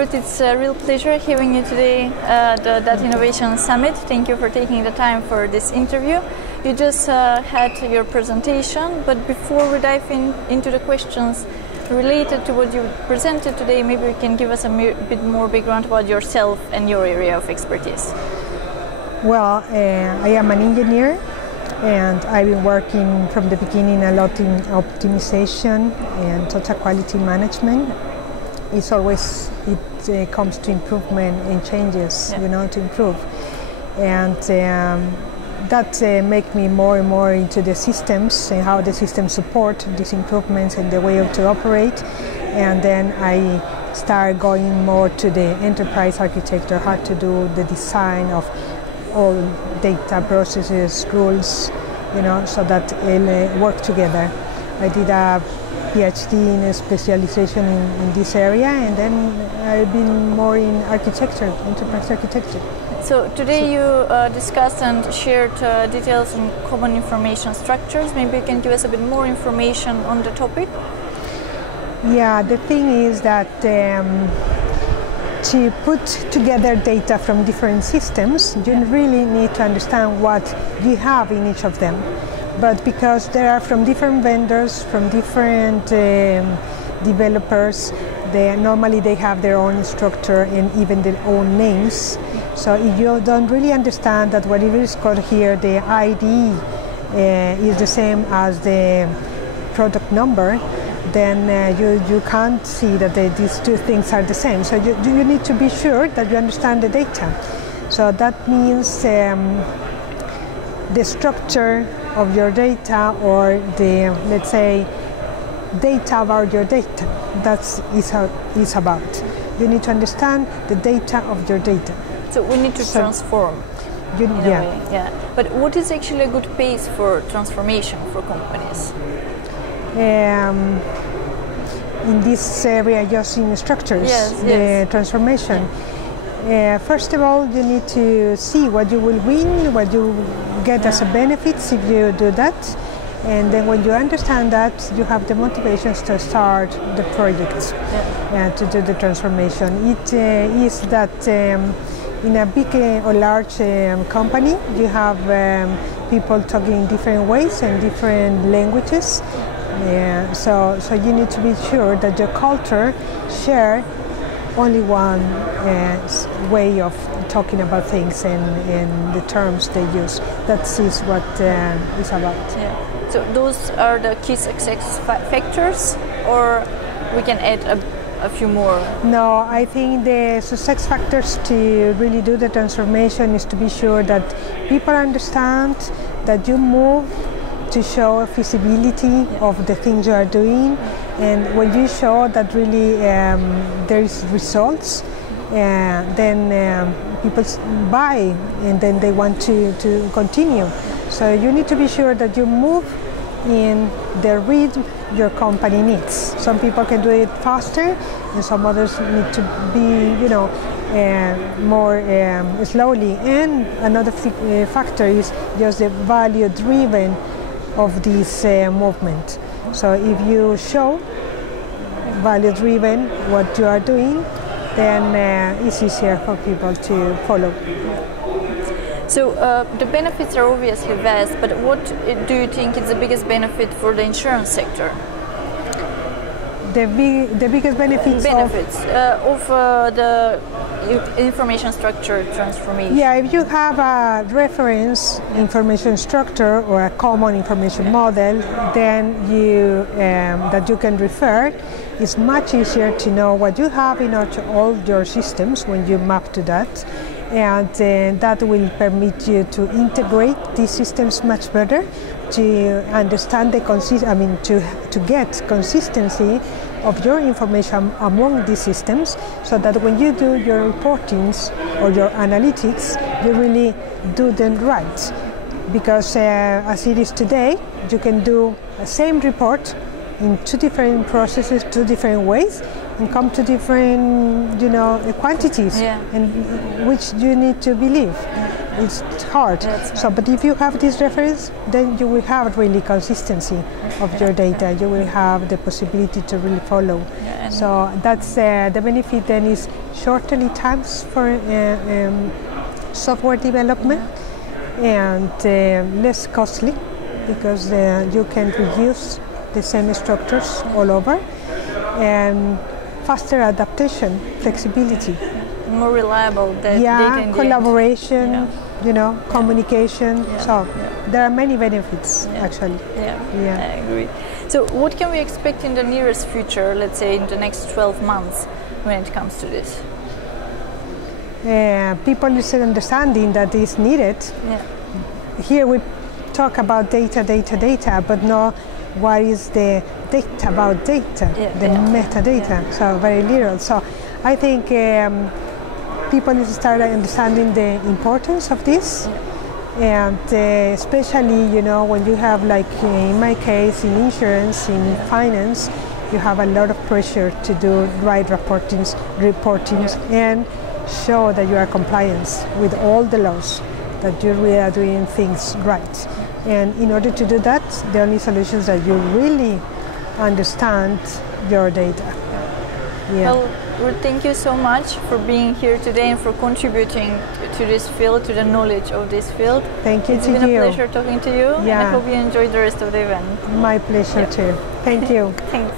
Ruth, it's a real pleasure having you today at the Data Innovation Summit. Thank you for taking the time for this interview. You just had your presentation, but before we dive into the questions related to what you presented today, maybe you can give us a bit more background about yourself and your area of expertise. Well, I am an engineer, and I've been working from the beginning a lot in optimization and total quality management. It's always, it comes to improvement and changes, to improve. And that makes me more and more into the systems and how the systems support these improvements and the way to operate. And then I start going more to the enterprise architecture, how to do the design of all data processes, rules, so that it'll work together. I did a PhD in a specialization in this area, and then I've been more in architecture, enterprise architecture. So today you discussed and shared details on common information structures. Maybe you can give us a bit more information on the topic? Yeah, the thing is that to put together data from different systems, you really need to understand what you have in each of them. But because they are from different vendors, from different developers, normally they have their own structure and even their own names. So if you don't really understand that whatever is called here, the ID is the same as the product number, then you can't see that these two things are the same. So you need to be sure that you understand the data. So that means the structure of your data, or the, let's say, data about your data. That's how it's about. You need to understand the data of your data. So we need to transform. Yeah. But what is actually a good pace for transformation for companies? In this area, just in structures, the transformation. First of all, you need to see what you will win, what you get as a benefits if you do that. And then when you understand that, you have the motivations to start the project, to do the transformation. It is that in a big or large company, you have people talking different ways and different languages. So you need to be sure that your culture share only one way of talking about things and the terms they use. That is what it's about. Yeah. So those are the key success factors, or we can add a few more? No, I think the success factors to really do the transformation is to be sure that people understand that you move to show feasibility of the things you are doing, and when you show that really there is results, then people buy, and then they want to continue. So you need to be sure that you move in the rhythm your company needs. Some people can do it faster, and some others need to be, more slowly. And another factor is just the value-driven of this movement. So if you show value-driven what you are doing, then it's easier for people to follow. So the benefits are obviously vast, but what do you think is the biggest benefit for the insurance sector? The biggest benefits of the information structure transformation. Yeah, if you have a reference information structure or a common information model, then that you can refer, it's much easier to know what you have in all your systems when you map to that. And that will permit you to integrate these systems much better, to understand the to get consistency of your information among these systems, so that when you do your reportings or your analytics, you really do them right. Because as it is today, you can do the same report in two different processes, two different ways, and come to different, quantities, and which you need to believe. It's hard. So, but if you have this reference, then you will have really consistency of your data. You will have the possibility to really follow. So that's the benefit then is shorter lead times for software development and less costly because you can reuse the same structures all over, and faster adaptation, flexibility. More reliable data in collaboration, communication. So there are many benefits actually. I agree. So what can we expect in the nearest future, let's say in the next 12 months when it comes to this? People is understanding that is needed. Here we talk about data, but not what is the data about data, the metadata, so very little. So I think people need to start understanding the importance of this, and especially when you have, like in my case, in insurance, in finance, you have a lot of pressure to do right reportings and show that you are compliant with all the laws, that you really are doing things right. And in order to do that, the only solution is that you really understand your data. Well, Ruth, thank you so much for being here today and for contributing to this field, to the knowledge of this field. Thank you. It's been a pleasure talking to you, and I hope you enjoyed the rest of the event. My pleasure too. Thank you. Thanks.